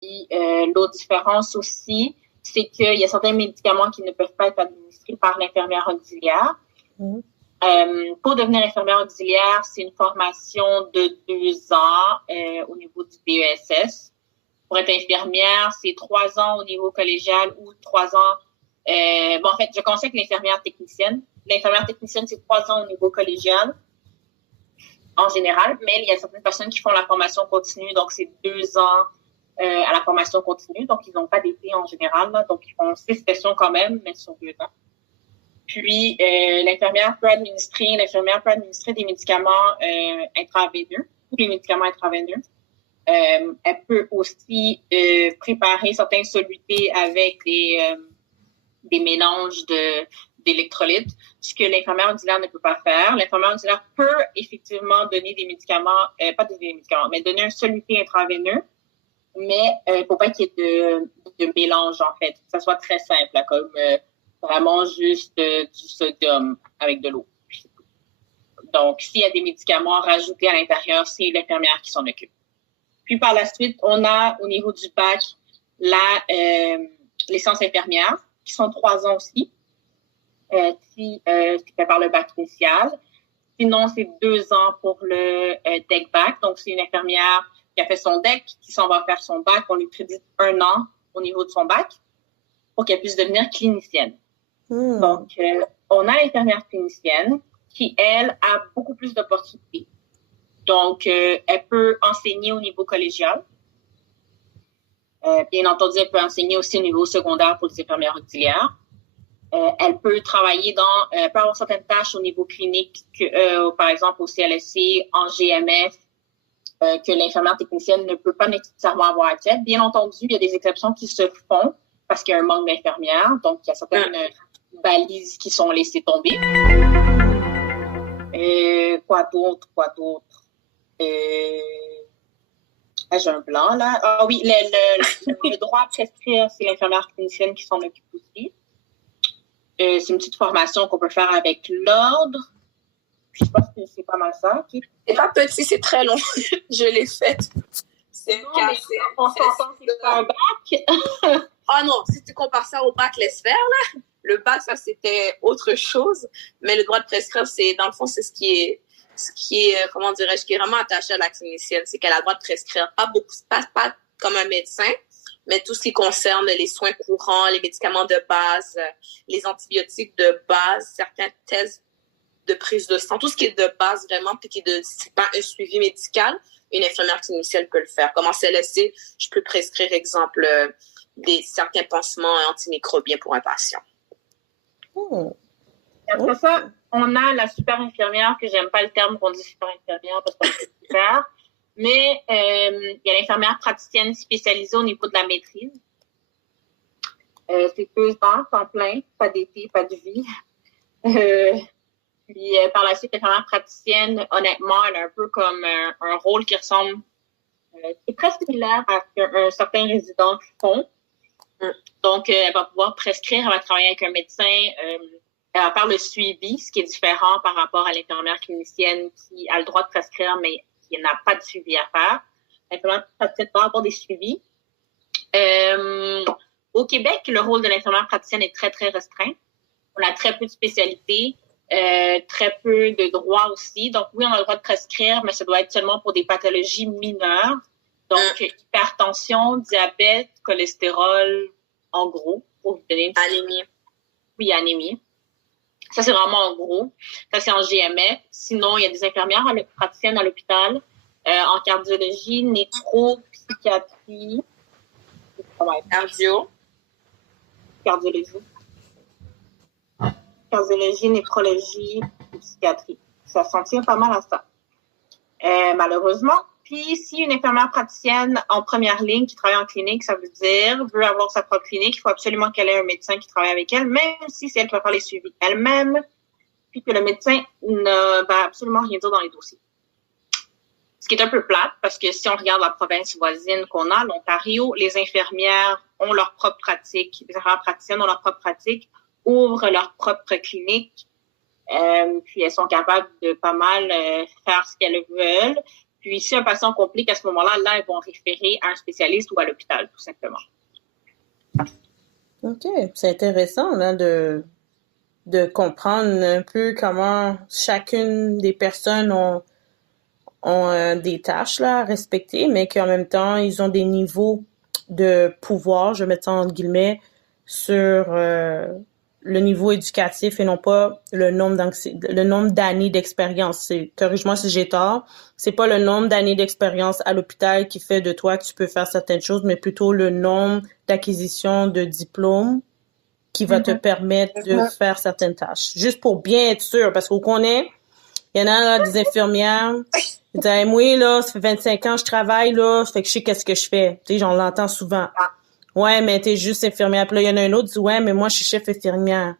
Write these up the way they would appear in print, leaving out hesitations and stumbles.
Puis, l'autre différence aussi, c'est qu'il y a certains médicaments qui ne peuvent pas être administrés par l'infirmière auxiliaire. Mmh. Pour devenir infirmière auxiliaire, c'est une formation de 2 ans au niveau du DESS. Pour être infirmière, c'est 3 ans au niveau collégial ou 3 ans. En fait, je conseille que l'infirmière technicienne. L'infirmière technicienne, c'est 3 ans au niveau collégial en général, mais il y a certaines personnes qui font la formation continue, donc c'est 2 ans à la formation continue, donc ils n'ont pas d'été en général, là, donc ils font 6 sessions quand même, mais sur 2 ans. Puis, l'infirmière peut administrer des médicaments intraveineux, tous les médicaments intraveineux. Elle peut aussi préparer certaines solutés avec des mélanges d'électrolytes, ce que l'infirmière auxiliaire ne peut pas faire. L'infirmière auxiliaire peut effectivement donner des médicaments, pas donner des médicaments, mais donner un soluté intraveineux, mais il ne faut pas qu'il y ait de mélange, en fait, que ça soit très simple, là, comme vraiment juste du sodium avec de l'eau. Donc, s'il y a des médicaments rajoutés à l'intérieur, c'est l'infirmière qui s'en occupe. Puis, par la suite, on a, au niveau du bac, les sciences infirmières, qui sont 3 ans aussi, qui fait par le bac initial. Sinon, c'est 2 ans pour le DEC-BAC. Donc, c'est une infirmière qui a fait son DEC, qui s'en va faire son bac. On lui crédite 1 an au niveau de son bac pour qu'elle puisse devenir clinicienne. Donc, on a l'infirmière clinicienne qui, elle, a beaucoup plus d'opportunités. Donc, elle peut enseigner au niveau collégial. Bien entendu, elle peut enseigner aussi au niveau secondaire pour les infirmières auxiliaires. Elle peut travailler elle peut avoir certaines tâches au niveau clinique, par exemple au CLSC, en GMF, que l'infirmière technicienne ne peut pas nécessairement avoir accès. Bien entendu, il y a des exceptions qui se font parce qu'il y a un manque d'infirmières. Donc, il y a certaines balises qui sont laissées tomber. Quoi d'autre? J'ai un blanc, là. Ah oui, le droit à prescrire, c'est l'infirmière clinicienne qui s'en occupe aussi. C'est une petite formation qu'on peut faire avec l'ordre. Puis je pense que c'est pas mal ça. Okay. C'est pas petit, c'est très long. Je l'ai faite. C'est on s'entend, c'est pas un bac. Ah non, si tu compares ça au bac, laisse faire, là. Le bac, ça, c'était autre chose. Mais le droit de prescrire, c'est, dans le fond, c'est ce qui est, comment dirais-je, qui est vraiment attaché à la clinicienne. C'est qu'elle a le droit de prescrire pas comme un médecin, mais tout ce qui concerne les soins courants, les médicaments de base, les antibiotiques de base, certains tests de prise de sang, tout ce qui est de base vraiment, puis qui c'est pas un suivi médical, une infirmière clinicienne peut le faire. Comme en CLSC, je peux prescrire, exemple, certains pansements antimicrobiens pour un patient. Après ça, on a la super infirmière, que j'aime pas le terme qu'on dit super infirmière parce qu'on peut tout faire, mais il y a l'infirmière praticienne spécialisée au niveau de la maîtrise. C'est 2 ans, temps plein, pas d'été, pas de vie. Puis par la suite, l'infirmière praticienne, honnêtement, elle a un peu comme un rôle qui ressemble, qui est très similaire à ce qu'un certain résident font. Donc, elle va pouvoir prescrire, elle va travailler avec un médecin, elle va faire le suivi, ce qui est différent par rapport à l'infirmière clinicienne qui a le droit de prescrire, mais qui n'a pas de suivi à faire. L'infirmière praticienne va avoir des suivis. Au Québec, le rôle de l'infirmière praticienne est très, très restreint. On a très peu de spécialités, très peu de droits aussi. Donc, oui, on a le droit de prescrire, mais ça doit être seulement pour des pathologies mineures. Donc, hypertension, diabète, cholestérol, en gros, pour vous donner une anémie. Oui, anémie. Ça, c'est vraiment en gros. Ça, c'est en GMF. Sinon, il y a des infirmières praticiennes à l'hôpital en cardiologie, néphro-psychiatrie. Cardiologie, néphrologie, psychiatrie. Ça s'en tient pas mal à ça. Malheureusement. Puis, si une infirmière praticienne en première ligne qui travaille en clinique, ça veut dire veut avoir sa propre clinique, il faut absolument qu'elle ait un médecin qui travaille avec elle, même si c'est elle qui va faire les suivis elle-même, puis que le médecin ne va absolument rien dire dans les dossiers. Ce qui est un peu plate, parce que si on regarde la province voisine qu'on a, l'Ontario, les infirmières ont leur propre pratique, les infirmières praticiennes ont leur propre pratique, ouvrent leur propre clinique, puis elles sont capables de pas mal faire ce qu'elles veulent. Puis, si un patient complique à ce moment-là, là, ils vont référer à un spécialiste ou à l'hôpital, tout simplement. OK. C'est intéressant, là, de comprendre un peu comment chacune des personnes ont des tâches là, à respecter, mais qu'en même temps, ils ont des niveaux de pouvoir, je vais mettre ça entre guillemets, sur le niveau éducatif et non pas le nombre d'années d'expérience. Corrige-moi si j'ai tort, c'est pas le nombre d'années d'expérience à l'hôpital qui fait de toi que tu peux faire certaines choses, mais plutôt le nombre d'acquisitions de diplômes qui va te permettre de faire certaines tâches. Juste pour bien être sûr, parce qu'on connaît, il y en a là, des infirmières, ils disent, hey, moi, là, ça fait 25 ans que je travaille, là, ça fait que je sais qu'est-ce que je fais. Tu sais, j'en l'entends souvent. Ouais, mais t'es juste infirmière. Puis là, il y en a un autre qui dit, ouais, mais moi, je suis chef infirmière.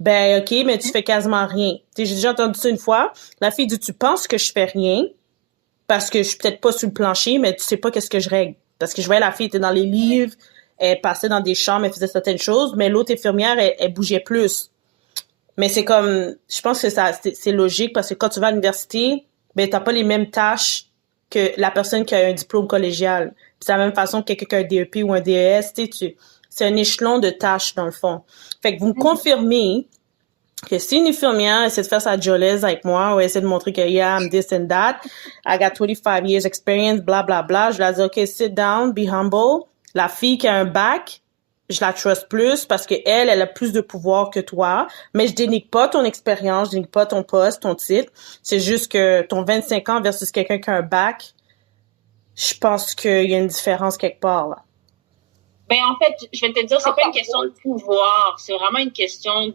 Ben, OK, mais tu fais quasiment rien. Tu sais, j'ai déjà entendu ça une fois. La fille dit, tu penses que je fais rien parce que je suis peut-être pas sur le plancher, mais tu sais pas qu'est-ce que je règle. Parce que je voyais la fille était dans les livres, elle passait dans des chambres, elle faisait certaines choses, mais l'autre infirmière, elle bougeait plus. Mais c'est comme, je pense que c'est logique parce que quand tu vas à l'université, ben, t'as pas les mêmes tâches que la personne qui a un diplôme collégial. Puis c'est la même façon que quelqu'un qui a un DEP ou un DES, c'est un échelon de tâches dans le fond. Fait que vous me confirmez que si une infirmière essaie de faire sa jolaise avec moi ou essaie de montrer que yeah, I'm this and that, I got 25 years experience, bla bla bla, je vais dire OK, sit down, be humble. La fille qui a un bac, je la trust plus parce que elle a plus de pouvoir que toi, mais je dénigre pas ton expérience, je dénigre pas ton poste, ton titre. C'est juste que ton 25 ans versus quelqu'un qui a un bac, je pense qu'il y a une différence quelque part, là. Ben, en fait, je vais te dire, c'est pas une question de pouvoir, c'est vraiment une question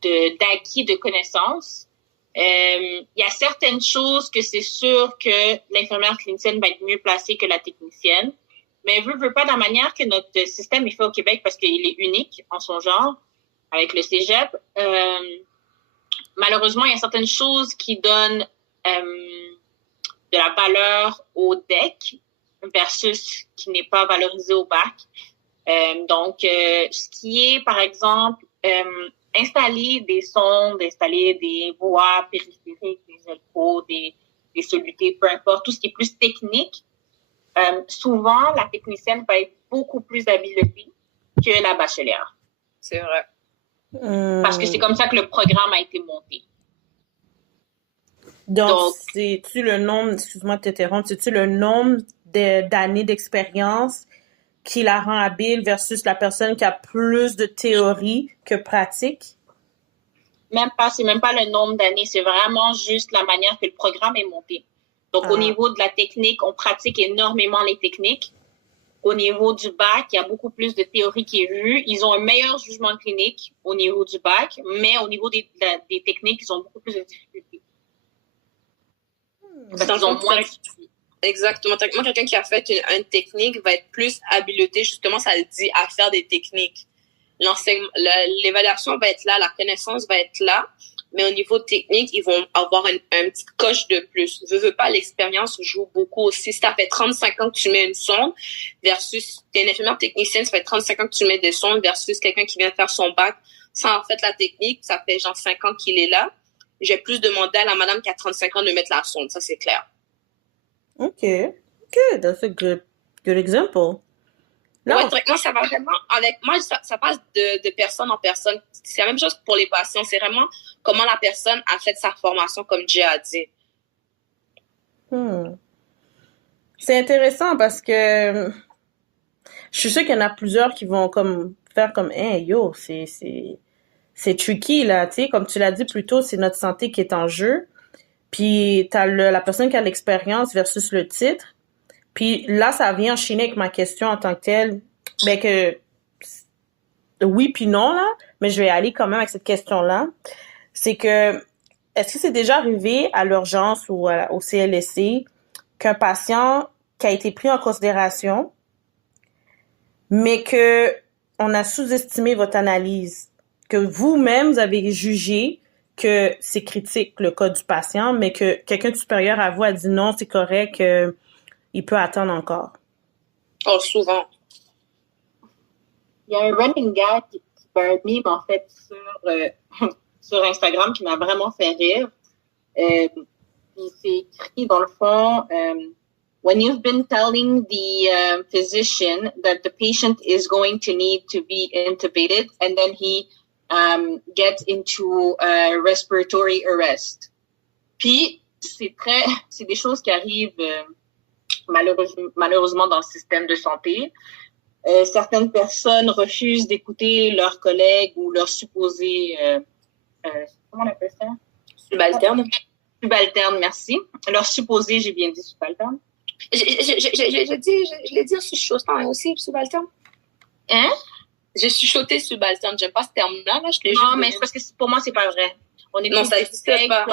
d'acquis de connaissances. Il y a certaines choses que c'est sûr que l'infirmière clinicienne va être mieux placée que la technicienne. Mais veut pas, de la manière que notre système est fait au Québec, parce qu'il est unique en son genre, avec le cégep, malheureusement, il y a certaines choses qui donnent de la valeur au DEC versus qui n'est pas valorisé au bac. Donc, ce qui est, par exemple, installer des sondes, installer des voies périphériques, des électrodes, des solutés, peu importe, tout ce qui est plus technique, souvent, la technicienne va être beaucoup plus habilitée que la bachelière. C'est vrai. Parce que c'est comme ça que le programme a été monté. Donc c'est-tu le nombre, excuse-moi de t'interrompre, c'est-tu le nombre d'années d'expérience qui la rend habile versus la personne qui a plus de théorie que pratique? Même pas, c'est même pas le nombre d'années, c'est vraiment juste la manière que le programme est monté. Donc, au niveau de la technique, on pratique énormément les techniques. Au niveau du bac, il y a beaucoup plus de théorie qui est vue. Ils ont un meilleur jugement clinique au niveau du bac, mais au niveau des techniques, ils ont beaucoup plus de difficultés. Parce qu'ils ont moins de difficultés. Exactement. Moi, quelqu'un qui a fait une technique va être plus habilité, justement, ça le dit, à faire des techniques. L'évaluation va être là, la connaissance va être là, mais au niveau technique, ils vont avoir un petit coche de plus. Veux pas, l'expérience joue beaucoup aussi. Si ça fait 35 ans que tu mets une sonde versus t'es une infirmière technicienne, ça fait 35 ans que tu mets des sondes versus quelqu'un qui vient faire son bac sans en fait la technique, ça fait genre 5 ans qu'il est là. J'ai plus demandé à la madame qui a 35 ans de mettre la sonde, ça c'est clair. Okay, good. That's a good example. Non. Ouais, moi, ça va vraiment avec moi, ça passe de personne en personne. C'est la même chose pour les patients. C'est vraiment comment la personne a fait sa formation, comme Jay a dit. C'est intéressant parce que je suis sûre qu'il y en a plusieurs qui vont comme faire comme hey yo, c'est tricky là, tu sais, comme tu l'as dit plus tôt, c'est notre santé qui est en jeu. Puis t'as la personne qui a l'expérience versus le titre. Puis là, ça vient enchaîner avec ma question en tant que telle. Ben que oui puis non, là, mais je vais aller quand même avec cette question-là. C'est que est-ce que c'est déjà arrivé à l'urgence ou au CLSC qu'un patient qui a été pris en considération, mais que on a sous-estimé votre analyse, que vous-même, vous avez jugé que c'est critique, le cas du patient, mais que quelqu'un de supérieur à vous a dit non, c'est correct, il peut attendre encore? Oh, souvent. Il y a un running gag qui fait un meme, en fait, sur Instagram qui m'a vraiment fait rire. puis c'est écrit dans le fond, when you've been telling the physician that the patient is going to need to be intubated, and then he gets into respiratory arrest. Puis, c'est des choses qui arrivent malheureusement dans le système de santé. Certaines personnes refusent d'écouter leurs collègues ou leurs supposés, comment on appelle ça? Subalterne. Subalterne, merci. Leurs supposés, j'ai bien dit subalterne. Je l'ai dit subalterne aussi, subalterne. Hein? J'ai chuchoté subalterne. J'aime pas ce terme-là. Là, non, mais c'est parce que pour moi, c'est pas vrai. On est non, ça existe pas.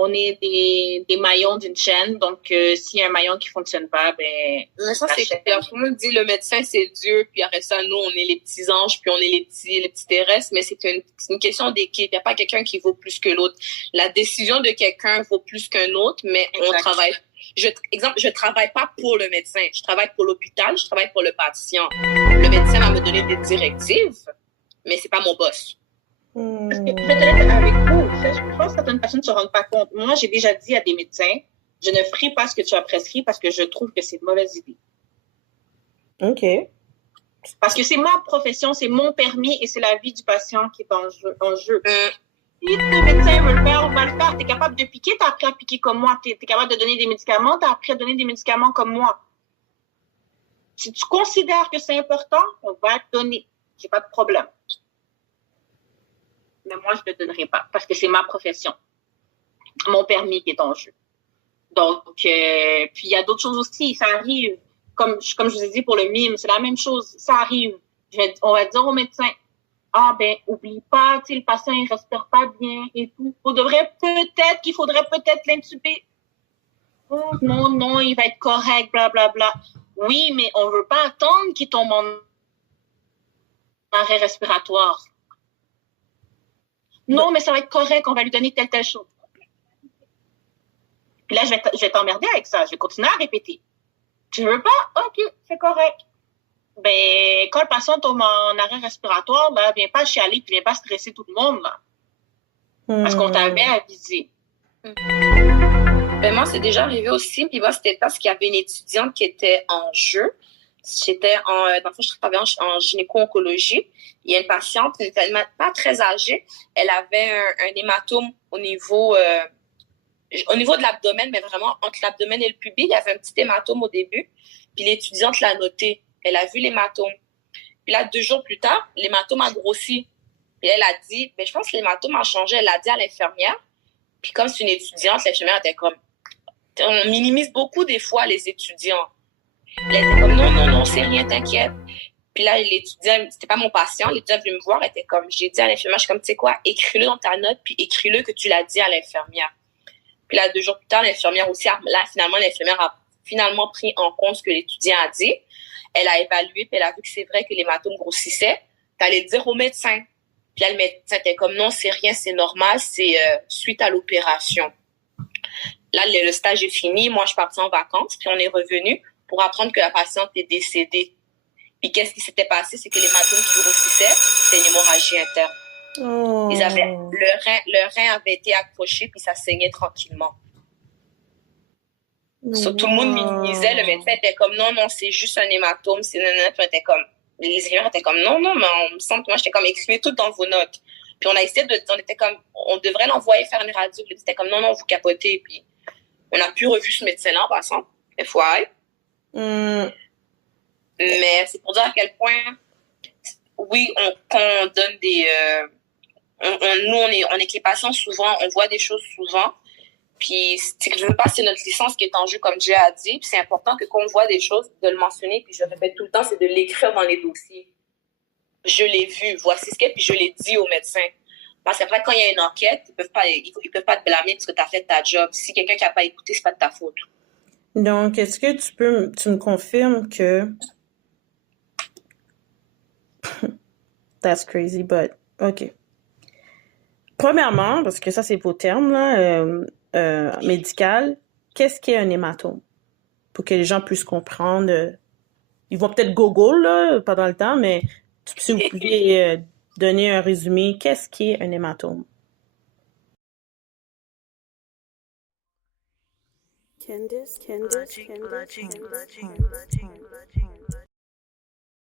On est des maillons d'une chaîne, donc s'il y a un maillon qui fonctionne pas, ben... Mais ça, c'est clair. Tout le monde dit le médecin, c'est Dieu, puis après ça, nous, on est les petits anges, puis on est les petits terrestres, mais c'est une question d'équipe. Il n'y a pas quelqu'un qui vaut plus que l'autre. La décision de quelqu'un vaut plus qu'un autre, mais on travaille... je travaille pas pour le médecin. Je travaille pour l'hôpital, je travaille pour le patient. Le médecin va me donner des directives, mais c'est pas mon boss. Parce que peut-être avec vous, je pense que certaines personnes ne se rendent pas compte. Moi, j'ai déjà dit à des médecins, je ne ferai pas ce que tu as prescrit parce que je trouve que c'est une mauvaise idée. OK. Parce que c'est ma profession, c'est mon permis et c'est la vie du patient qui est en jeu. Si le médecin veut le faire, on va le faire. Tu es capable de piquer, tu as appris à piquer comme moi. Tu es capable de donner des médicaments, tu as appris à donner des médicaments comme moi. Si tu considères que c'est important, on va te donner. J'ai pas de problème. Mais moi, je ne le donnerai pas parce que c'est ma profession. Mon permis qui est en jeu. Donc, puis il y a d'autres choses aussi. Ça arrive, comme je vous ai dit pour le mime, c'est la même chose. Ça arrive. On va dire au médecin, ah ben, oublie pas, le patient, il respire pas bien et tout. Qu'il faudrait peut-être l'intuber. Oh, non, il va être correct, blablabla. Bla, bla. Oui, mais on veut pas attendre qu'il tombe en arrêt respiratoire. Non, mais ça va être correct, on va lui donner telle chose. Puis là, je vais t'emmerder avec ça. Je vais continuer à répéter. Tu veux pas? OK, c'est correct. Ben, quand le patient tombe en arrêt respiratoire, là, viens pas chialer, puis viens pas stresser tout le monde, là. Parce qu'on t'avait avisé. Ben, moi, c'est déjà arrivé aussi. Puis moi, c'était parce qu'il y avait une étudiante qui était en jeu. Dans le fond, je travaillais en gynéco-oncologie. Il y a une patiente, elle n'était pas très âgée. Elle avait un hématome au niveau de l'abdomen, mais vraiment entre l'abdomen et le pubis. Il y avait un petit hématome au début. Puis l'étudiante l'a noté. Elle a vu l'hématome. Puis là, 2 jours plus tard, l'hématome a grossi. Puis elle a dit, je pense que l'hématome a changé. Elle a dit à l'infirmière. Puis comme c'est une étudiante, l'infirmière était comme... On minimise beaucoup des fois les étudiants. Elle était comme, non, c'est rien, t'inquiète. Puis là, l'étudiant, c'était pas mon patient, l'étudiant venu me voir, elle était comme, j'ai dit à l'infirmière, je suis comme, tu sais quoi, écris-le dans ta note, puis écris-le que tu l'as dit à l'infirmière. Puis là, 2 jours plus tard, l'infirmière aussi, l'infirmière a finalement pris en compte ce que l'étudiant a dit. Elle a évalué, puis elle a vu que c'est vrai que l'hématome grossissait. T'allais le dire au médecin. Puis là, le médecin était comme, non, c'est rien, c'est normal, c'est suite à l'opération. Là, le stage est fini, moi, je suis partie en vacances, puis on est revenu pour apprendre que la patiente est décédée. Puis qu'est-ce qui s'était passé, c'est que l'hématome qui grossissait, c'était une hémorragie interne. Oh. Le rein avait été accroché, puis ça saignait tranquillement. So, tout le monde minimisait, le médecin était comme, non, c'est juste un hématome, c'est nanana, puis les ingénieurs étaient comme, non, mais on me semble que moi, j'étais comme, écrivez tout dans vos notes. Puis on a essayé on était comme, on devrait l'envoyer faire une radio, puis c'était comme, non, vous capotez, puis on n'a plus revu ce médecin-là en passant, FYI. Mais c'est pour dire à quel point, oui, quand on donne des... nous, on est avec les patients souvent, on voit des choses souvent. Puis, je veux pas, c'est notre licence qui est en jeu, comme Dieu a dit. Puis c'est important que quand on voit des choses, de le mentionner. Puis je le répète tout le temps, c'est de l'écrire dans les dossiers. Je l'ai vu, voici ce qu'est, puis je l'ai dit au médecin. Parce qu'après, quand il y a une enquête, ils peuvent pas te blâmer parce que tu as fait ta job. Si quelqu'un qui a pas écouté, c'est pas de ta faute. Donc, est-ce que tu me confirmes que... That's crazy, but OK. Premièrement, parce que ça, c'est vos termes, là, médical, qu'est-ce qu'est un hématome? Pour que les gens puissent comprendre. Ils vont peut-être Google, là, pendant le temps, mais si vous pouviez donner un résumé, qu'est-ce qu'est un hématome? Candice,